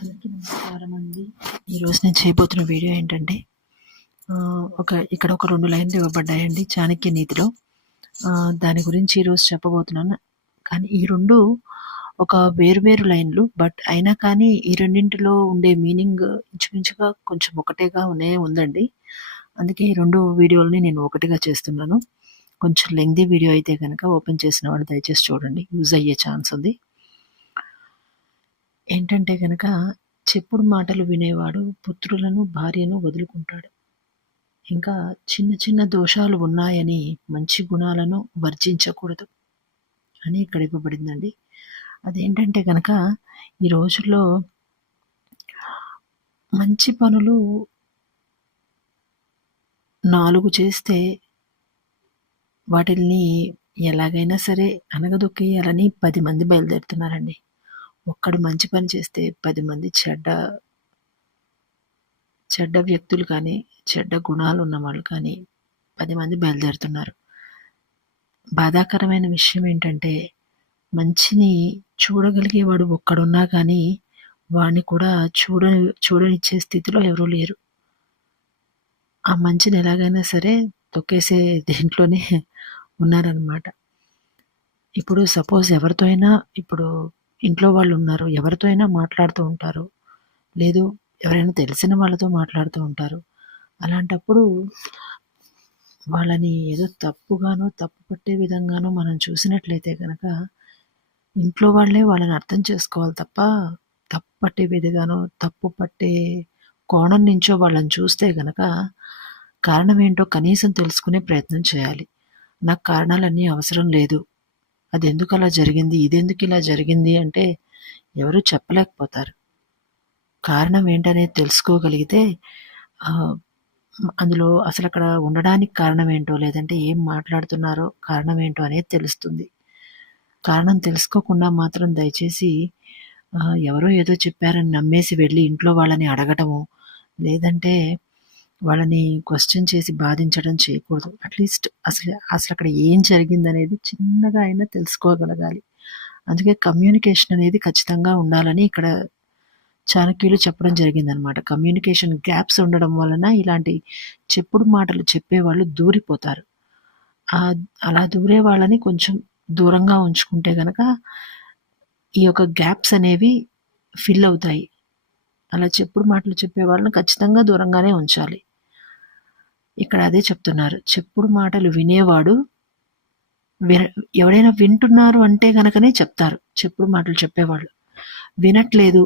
అందరికీ నమస్కారం అండి. ఈరోజు నేను చేయబోతున్న వీడియో ఏంటంటే ఇక్కడ ఒక 2 లైన్లు ఇవ్వబడ్డాయండి చాణక్య నీతిలో. దాని గురించి ఈరోజు చెప్పబోతున్నాను. కానీ ఈ 2 ఒక వేరు లైన్లు. బట్ అయినా కానీ ఈ రెండింటిలో ఉండే మీనింగ్ ఇంచుమించుగా కొంచెం ఒకటేగా ఉందండి. అందుకే ఈ 2 వీడియోలని నేను ఒకటిగా చేస్తున్నాను. కొంచెం లెంగ్తీ వీడియో అయితే కనుక ఓపెన్ చేసిన వాళ్ళు దయచేసి చూడండి, యూజ్ అయ్యే ఛాన్స్ ఉంది. ఏంటంటే గనక, చెప్పుడు మాటలు వినేవాడు పుత్రులను భార్యను వదులుకుంటాడు. ఇంకా చిన్న చిన్న దోషాలు ఉన్నాయని మంచి గుణాలను వర్జించకూడదు అని ఇక్కడ ఇవ్వబడిందండి. అదేంటంటే గనక, ఈ రోజుల్లో మంచి పనులు 4 చేస్తే వాటిల్ని ఎలాగైనా సరే అనగదొక్కేయాలని 10 మంది బయలుదేరుతున్నారండి. ఒక్కడు మంచి పని చేస్తే 10 మంది చెడ్డ వ్యక్తులు కానీ, చెడ్డ గుణాలు ఉన్నవాళ్ళు కానీ 10 మంది బయలుదేరుతున్నారు. బాధాకరమైన విషయం ఏంటంటే, మంచిని చూడగలిగేవాడు ఒక్కడున్నా కానీ వాడిని కూడా చూడనిచ్చే స్థితిలో ఎవరూ లేరు. ఆ మంచిని ఎలాగైనా సరే తొక్కేసే దేంట్లోనే ఉన్నారనమాట. ఇప్పుడు సపోజ్ ఎవరితో అయినా, ఇప్పుడు ఇంట్లో వాళ్ళు ఉన్నారు, ఎవరితో అయినా మాట్లాడుతూ ఉంటారు, లేదు ఎవరైనా తెలిసిన వాళ్ళతో మాట్లాడుతూ ఉంటారు. అలాంటప్పుడు వాళ్ళని ఏదో తప్పుగానో, తప్పు పట్టే విధంగానో మనం చూసినట్లయితే కనుక, ఇంట్లో వాళ్ళే వాళ్ళని అర్థం చేసుకోవాలి తప్ప, తప్పు పట్టే విధంగానో, తప్పు పట్టే కోణం నుంచో వాళ్ళని చూస్తే గనక కారణం ఏంటో కనీసం తెలుసుకునే ప్రయత్నం చేయాలి. నాకు కారణాలన్నీ అవసరం లేదు, అది ఎందుకు అలా జరిగింది, ఇదెందుకు ఇలా జరిగింది అంటే ఎవరు చెప్పలేకపోతారు. కారణం ఏంటనేది తెలుసుకోగలిగితే అందులో అసలు అక్కడ ఉండడానికి కారణం ఏంటో, లేదంటే ఏం మాట్లాడుతున్నారో కారణం ఏంటో అనేది తెలుస్తుంది. కారణం తెలుసుకోకుండా మాత్రం దయచేసి ఎవరో ఏదో చెప్పారని నమ్మేసి వెళ్ళి ఇంట్లో వాళ్ళని అడగటము, లేదంటే వాళ్ళని క్వశ్చన్ చేసి బాధించడం చేయకూడదు. అట్లీస్ట్ అసలు అక్కడ ఏం జరిగిందనేది చిన్నగా అయినా తెలుసుకోగలగాలి. అందుకే కమ్యూనికేషన్ అనేది ఖచ్చితంగా ఉండాలని ఇక్కడ చాణక్యులు చెప్పడం జరిగిందనమాట. కమ్యూనికేషన్ గ్యాప్స్ ఉండడం వలన ఇలాంటి చెప్పుడు మాటలు చెప్పేవాళ్ళు దూరిపోతారు. అలా దూరే వాళ్ళని కొంచెం దూరంగా ఉంచుకుంటే గనక ఈ యొక్క గ్యాప్స్ అనేవి ఫిల్ అవుతాయి. అలా చెప్పుడు మాటలు చెప్పే వాళ్ళని ఖచ్చితంగా దూరంగానే ఉంచాలి. ఇక్కడ అదే చెప్తున్నారు. చెప్పుడు మాటలు వినేవాడు, ఎవరైనా వింటున్నారు అంటే గనకనే చెప్తారు చెప్పుడు మాటలు చెప్పేవాళ్ళు. వినట్లేదు